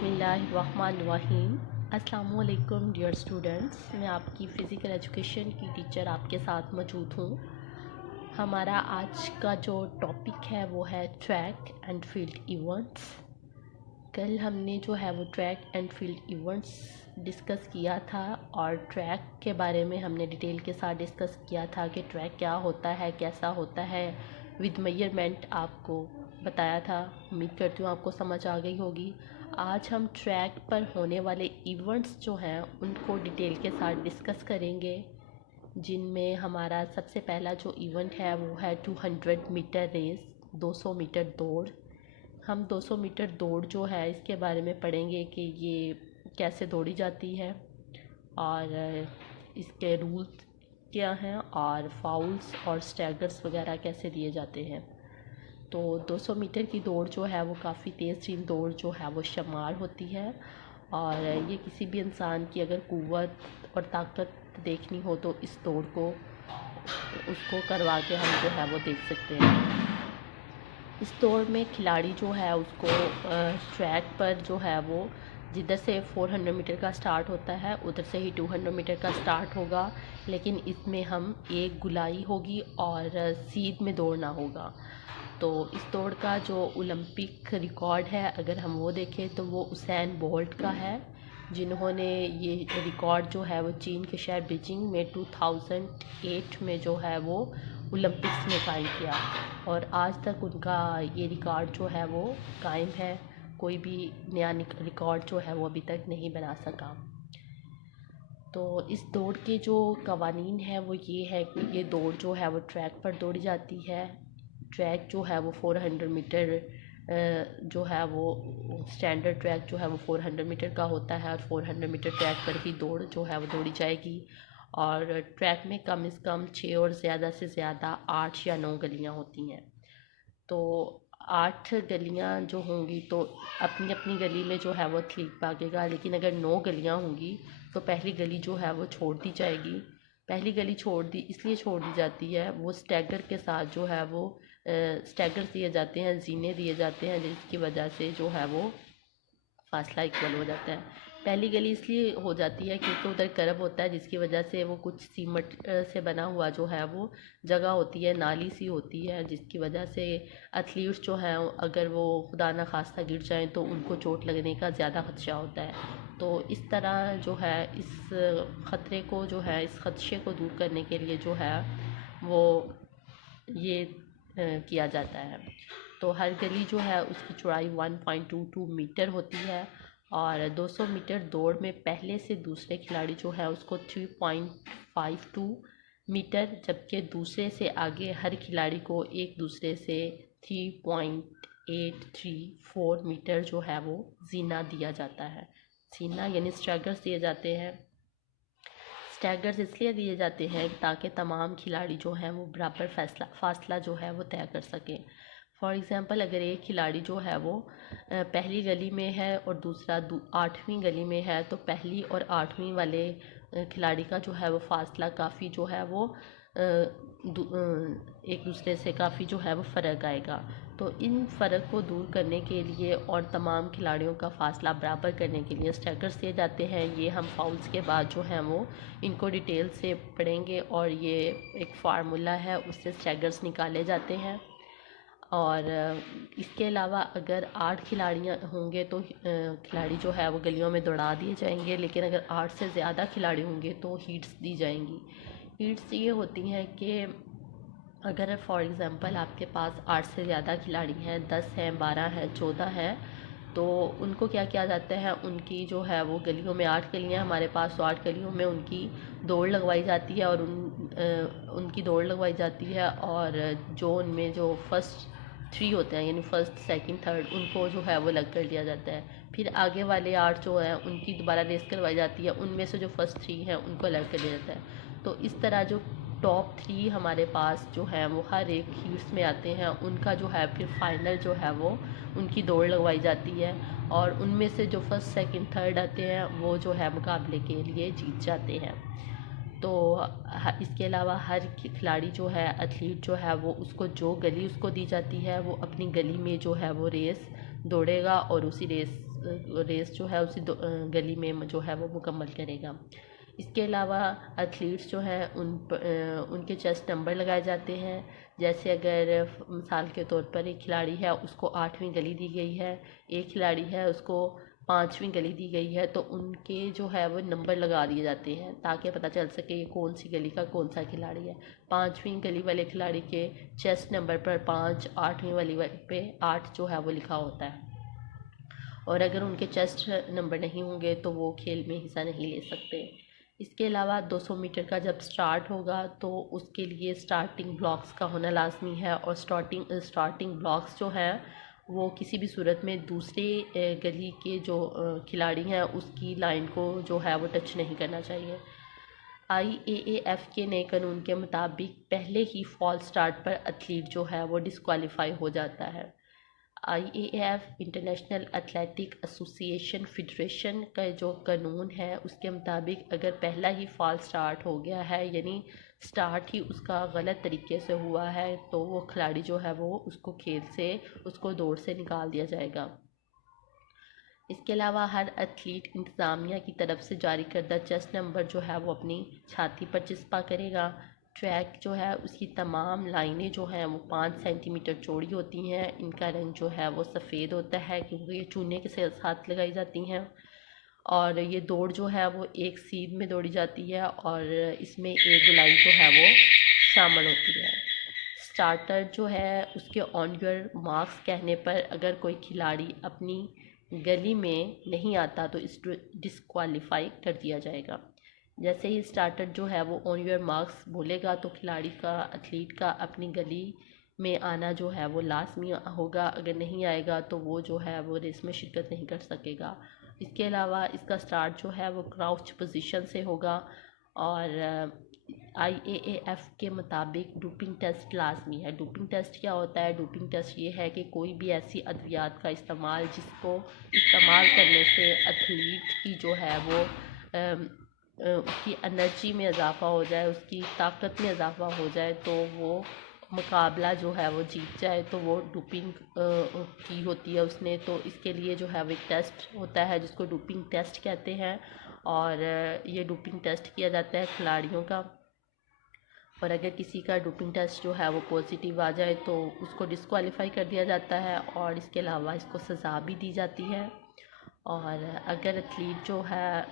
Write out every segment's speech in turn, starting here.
बिस्मिल्लाहिर्रहमानिर्रहीम। अस्सलाम वालेकुम डियर स्टूडेंट्स, मैं आपकी फ़िज़िकल एजुकेशन की टीचर आपके साथ मौजूद हूँ। हमारा आज का जो टॉपिक है वो है ट्रैक एंड फील्ड इवेंट्स। कल हमने जो है वो track and field events discuss किया था और ट्रैक के बारे में हमने डिटेल के साथ डिस्कस किया था कि ट्रैक क्या होता है, कैसा होता है, विद मेजरमेंट आपको बताया था। उम्मीद करती हूँ आपको समझ आ गई होगी। आज हम ट्रैक पर होने वाले इवेंट्स जो हैं उनको डिटेल के साथ डिस्कस करेंगे, जिनमें हमारा सबसे पहला जो इवेंट है वो है 200 मीटर रेस, 200 मीटर दौड़। हम 200 मीटर दौड़ जो है इसके बारे में पढ़ेंगे कि ये कैसे दौड़ी जाती है और इसके रूल्स क्या हैं और फाउल्स और स्टैगर्स वगैरह कैसे दिए जाते हैं। तो 200 मीटर की दौड़ जो है वो काफ़ी तेज़ तरीन दौड़ जो है वो शुमार होती है और ये किसी भी इंसान की अगर क़ुव्वत और ताकत देखनी हो तो इस दौड़ को उसको करवा के हम जो है वो देख सकते हैं। इस दौड़ में खिलाड़ी जो है उसको ट्रैक पर जो है वो जिधर से 400 मीटर का स्टार्ट होता है उधर से ही 200 मीटर का स्टार्ट होगा, लेकिन इसमें हम एक गुलाई होगी और सीध में दौड़ना होगा। तो इस दौड़ का जो ओलंपिक रिकॉर्ड है अगर हम वो देखें तो वो उसैन बोल्ट का है, जिन्होंने ये रिकॉर्ड जो है वो चीन के शहर बीजिंग में 2008 में जो है वो ओलंपिक्स में कायम किया और आज तक उनका ये रिकॉर्ड जो है वो कायम है। कोई भी नया रिकॉर्ड जो है वो अभी तक नहीं बना सका। तो इस दौड़ के जो कवानीन है वो ये है कि ये दौड़ जो है वो ट्रैक पर दौड़ी जाती है। ट्रैक जो है वो 400 मीटर जो है वो स्टैंडर्ड ट्रैक जो है वो 400 मीटर का होता है और 400 मीटर ट्रैक पर ही दौड़ जो है वो दौड़ी जाएगी। और ट्रैक में कम से कम 6 और ज़्यादा से ज़्यादा 8 या 9 गलियां होती हैं। तो 8 गलियां जो होंगी तो अपनी अपनी गली में जो है वो ठीक भागेगा, लेकिन अगर 9 गलियां होंगी तो पहली गली जो है वो छोड़ दी जाएगी। पहली गली इसलिए छोड़ दी जाती है, वो स्टैगर के साथ जो है वो स्टैगर दिए जाते हैं, जीने दिए जाते हैं, जिसकी वजह से जो है वो फासला इक्वल हो जाता है। पहली गली इसलिए हो जाती है क्योंकि उधर कर्व होता है, जिसकी वजह से वो कुछ सीमेंट से बना हुआ जो है वो जगह होती है, नाली सी होती है, जिसकी वजह से एथलीट्स जो हैं अगर वो खुदा न खास्ता गिर जाएं तो उनको चोट लगने का ज़्यादा खदशा होता है। तो इस तरह जो है इस ख़तरे को जो है इस खदशे को दूर करने के लिए जो है वो ये किया जाता है। तो हर गली जो है उसकी चौड़ाई 1.22 मीटर होती है और 200 मीटर दौड़ में पहले से दूसरे खिलाड़ी जो है उसको 3.52 मीटर, जबकि दूसरे से आगे हर खिलाड़ी को एक दूसरे से 3.834 मीटर जो है वो जीना दिया जाता है। जीना यानी स्ट्रैगर्स दिए जाते हैं। स्टैगर्स इसलिए दिए जाते हैं ताकि तमाम खिलाड़ी जो हैं वो बराबर फासला जो है वो तय कर सकें। फॉर एग्ज़ाम्पल अगर एक खिलाड़ी जो है वो पहली गली में है और दूसरा 8वीं गली में है तो पहली और 8वीं वाले खिलाड़ी का जो है वो फासला काफ़ी जो है वो एक दूसरे से काफ़ी जो है वो फ़र्क आएगा। तो इन फ़र्क को दूर करने के लिए और तमाम खिलाड़ियों का फासला बराबर करने के लिए स्टैगर्स दिए जाते हैं। ये हम फाउल्स के बाद जो हैं वो इनको डिटेल से पढ़ेंगे और ये एक फार्मूला है, उससे स्टैगर्स निकाले जाते हैं। और इसके अलावा अगर 8 खिलाड़ियाँ होंगे तो खिलाड़ी जो है वो गलियों में दौड़ा दिए जाएंगे, लेकिन अगर 8 से ज़्यादा खिलाड़ी होंगे तो हीट्स दी जाएंगी। हीट्स ये होती हैं कि अगर फॉर एग्ज़ाम्पल आपके पास 8 से ज़्यादा खिलाड़ी हैं, 10 हैं, 12 हैं, 14 हैं, तो उनको क्या किया जाता है, उनकी जो है वो गलियों में 8 गलियाँ हमारे पास, तो 8 गलियों में उनकी दौड़ लगवाई जाती है और उनकी दौड़ लगवाई जाती है और जो उनमें जो फर्स्ट 3 होते हैं यानी फर्स्ट, सेकंड, थर्ड, उनको जो है वो अलग कर दिया जाता है। फिर आगे वाले 8 जो हैं उनकी दोबारा रेस करवाई जाती है, उनमें से जो फर्स्ट 3 हैं उनको अलग कर दिया जाता है। तो इस तरह जो टॉप 3 हमारे पास जो हैं वो हर एक हीट्स में आते हैं, उनका जो है फिर फाइनल जो है वो उनकी दौड़ लगवाई जाती है और उनमें से जो फर्स्ट, सेकंड, थर्ड आते हैं वो जो है मुकाबले के लिए जीत जाते हैं। तो इसके अलावा हर खिलाड़ी जो है, एथलीट जो है वो उसको जो गली उसको दी जाती है वो अपनी गली में जो है वो रेस दौड़ेगा और उसी रेस रेस जो है उसी गली में जो है वो मुकम्मल करेगा। इसके अलावा एथलीट्स जो हैं उनके चेस्ट नंबर लगाए जाते हैं। जैसे अगर मिसाल के तौर पर एक खिलाड़ी है उसको 8वीं गली दी गई है, एक खिलाड़ी है उसको 5वीं गली दी गई है, तो उनके जो है वो नंबर लगा दिए जाते हैं ताकि पता चल सके ये कौन सी गली का कौन सा खिलाड़ी है। 5वीं गली वाले खिलाड़ी के चेस्ट नंबर पर 5, 8वीं वाली पे 8 जो है वो लिखा होता है, और अगर उनके चेस्ट नंबर नहीं होंगे तो वो खेल में हिस्सा नहीं ले सकते। इसके अलावा 200 मीटर का जब स्टार्ट होगा तो उसके लिए स्टार्टिंग ब्लॉक्स का होना लाजमी है, और स्टार्टिंग ब्लॉक्स जो हैं वो किसी भी सूरत में दूसरे गली के जो खिलाड़ी हैं उसकी लाइन को जो है वो टच नहीं करना चाहिए। IAAF के नए कानून के मुताबिक पहले ही फॉल्स स्टार्ट पर एथलीट जो है वो डिस्क्वालीफाई हो जाता है। IAAF international athletic association federation का जो कानून है उसके मुताबिक अगर पहला ही फॉल्स स्टार्ट हो गया है, यानी स्टार्ट ही उसका गलत तरीके से हुआ है, तो वो खिलाड़ी जो है वो उसको खेल से उसको दौड़ से निकाल दिया जाएगा। इसके अलावा हर एथलीट इंतज़ामिया की तरफ से जारी करदा चेस्ट नंबर जो है वो अपनी छाती पर चिपका करेगा। ट्रैक जो है उसकी तमाम लाइनें जो हैं वो 5 सेंटीमीटर चौड़ी होती हैं। इनका रंग जो है वो सफ़ेद होता है क्योंकि ये चूने के साथ लगाई जाती हैं, और ये दौड़ जो है वो एक सीध में दौड़ी जाती है और इसमें एक गुलाई जो है वो शामिल होती है। स्टार्टर जो है उसके ऑन योर मार्क्स कहने पर अगर कोई खिलाड़ी अपनी गली में नहीं आता तो इस डिस्क्वालीफाई कर दिया जाएगा। जैसे ही स्टार्टर जो है वो ऑन योर मार्क्स बोलेगा तो खिलाड़ी का एथलीट का अपनी गली में आना जो है वो लाजमी होगा। अगर नहीं आएगा तो वो जो है वो रेस में शिरकत नहीं कर सकेगा। इसके अलावा इसका स्टार्ट जो है वो क्राउच पोजीशन से होगा, और IAAF के मुताबिक डोपिंग टेस्ट लाजमी है। डोपिंग टेस्ट क्या होता है? डोपिंग टेस्ट ये है कि कोई भी ऐसी अद्वियात का इस्तेमाल जिसको इस्तेमाल करने से एथलीट की जो है वो उसकी एनर्जी में इजाफ़ा हो जाए, उसकी ताकत में इजाफ़ा हो जाए, तो वो मुकाबला जो है वो जीत जाए, तो वो डोपिंग की होती है उसने। तो इसके लिए जो है वो एक टेस्ट होता है जिसको डोपिंग टेस्ट कहते हैं, और ये डोपिंग टेस्ट किया जाता है खिलाड़ियों का। और अगर किसी का डोपिंग टेस्ट जो है वो पॉजिटिव आ जाए तो उसको डिस्क्वालीफाई कर दिया जाता है, और इसके अलावा इसको सज़ा भी दी जाती है। और अगर एथलीट जो है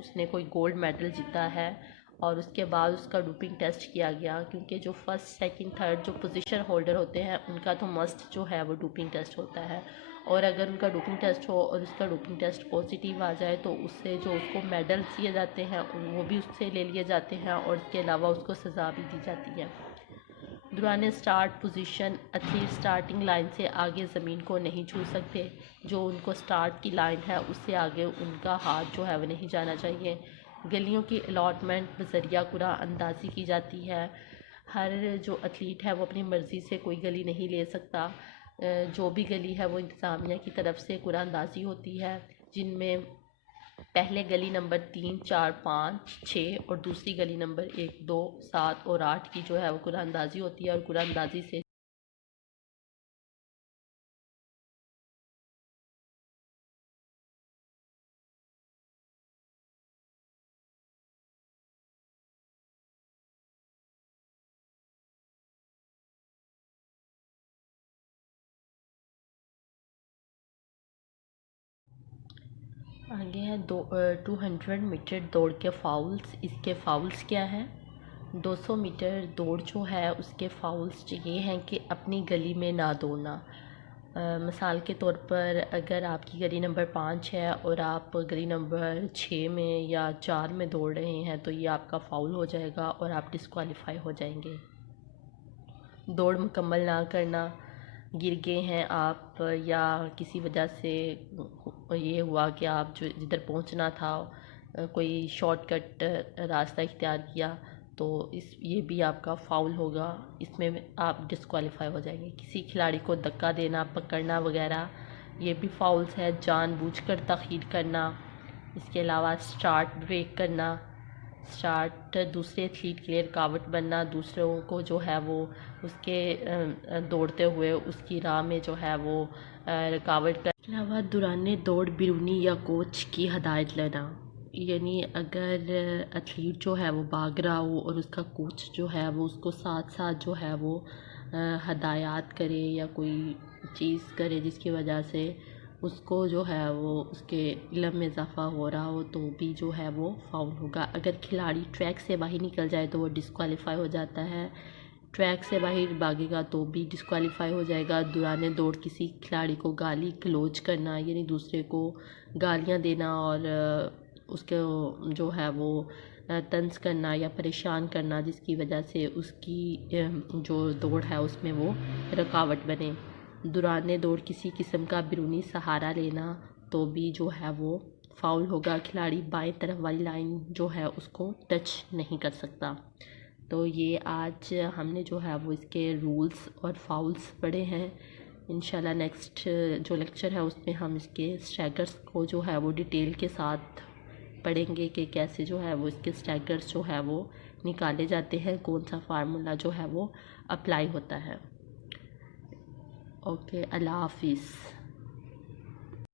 उसने कोई गोल्ड मेडल जीता है और उसके बाद उसका डोपिंग टेस्ट किया गया, क्योंकि जो फर्स्ट, सेकंड, थर्ड जो पोजीशन होल्डर होते हैं उनका तो मस्ट जो है वो डोपिंग टेस्ट होता है, और अगर उनका डोपिंग टेस्ट हो और उसका डोपिंग टेस्ट पॉजिटिव आ जाए तो उससे जो उसको मेडल्स दिए जाते हैं वो भी उससे ले लिए जाते हैं, और इसके अलावा उसको सज़ा भी दी जाती है। दौरान start position athlete starting line से आगे ज़मीन को नहीं छू सकते। जो उनको स्टार्ट की लाइन है उससे आगे उनका हाथ जो है वो नहीं जाना चाहिए। गलियों की अलॉटमेंट बज़रिया कुरान अंदाज़ी की जाती है। हर जो एथलीट है वो अपनी मर्ज़ी से कोई गली नहीं ले सकता। जो भी गली है वो इंतज़ामिया की तरफ से कुरान अंदाज़ी होती है, जिनमें पहले गली नंबर 3, 4, 5, 6 और दूसरी गली नंबर 1, 2, 7 और 8 की जो है वो कुरान अंदाज़ी होती है, और कुरान अंदाज़ी से आगे है 200 मीटर दौड़ के फाउल्स। इसके फाउल्स क्या हैं? 200 मीटर दौड़ जो है उसके फाउल्स ये हैं कि अपनी गली में ना दौड़ना। मिसाल के तौर पर अगर आपकी गली नंबर 5 है और आप गली नंबर 6 में या 4 में दौड़ रहे हैं तो ये आपका फाउल हो जाएगा और आप डिस्क्वालीफाई हो जाएंगे। दौड़ मुकम्मल ना करना, गिर गए हैं आप या किसी वजह से ये हुआ कि आप जो जिधर पहुंचना था कोई शॉर्टकट रास्ता इख्तियार किया, तो ये भी आपका फाउल होगा, इसमें आप डिस्क्वालीफाई हो जाएंगे। किसी खिलाड़ी को धक्का देना, पकड़ना वगैरह ये भी फाउल्स है। जानबूझकर तख़ीर करना, इसके अलावा स्टार्ट ब्रेक करना, स्टार्ट दूसरे एथलीट के लिए रुकावट बनना, दूसरों को जो है वो उसके दौड़ते हुए उसकी राह में जो है वो रुकावट का अलावा दौरान दौड़ बिरूनी या कोच की हदायत लेना, यानी अगर एथलीट जो है वो भाग रहा हो और उसका कोच जो है वो उसको साथ साथ जो है वो हदायत करे या कोई चीज़ करे जिसकी वजह से उसको जो है वो उसके इल्म में इजाफ़ा हो रहा हो, तो भी जो है वो फाउल होगा। अगर खिलाड़ी ट्रैक से बाहर निकल जाए तो वो डिस्क्वालीफाई हो जाता है। ट्रैक से बाहर भागेगा तो भी डिस्क्वालीफाई हो जाएगा। दौरान दौड़ किसी खिलाड़ी को गाली गलौज करना, यानी दूसरे को गालियां देना और उसको जो है वो तंज करना या परेशान करना, जिसकी वजह से उसकी जो दौड़ है उसमें वो रुकावट बने। दौरान दौड़ किसी किस्म का बैरूनी सहारा लेना तो भी जो है वो फाउल होगा। खिलाड़ी बाएं तरफ वाली लाइन जो है उसको टच नहीं कर सकता। तो ये आज हमने जो है वो इसके रूल्स और फाउल्स पढ़े हैं। इंशाल्लाह नेक्स्ट जो लेक्चर है उसमें हम इसके स्ट्रैकर्स को जो है वो डिटेल के साथ पढ़ेंगे कि कैसे जो है वो इसके स्ट्रैकर्स जो है वो निकाले जाते हैं, कौन सा फार्मूला जो है वो अप्लाई होता है। ओके, अल्लाह हाफिज़।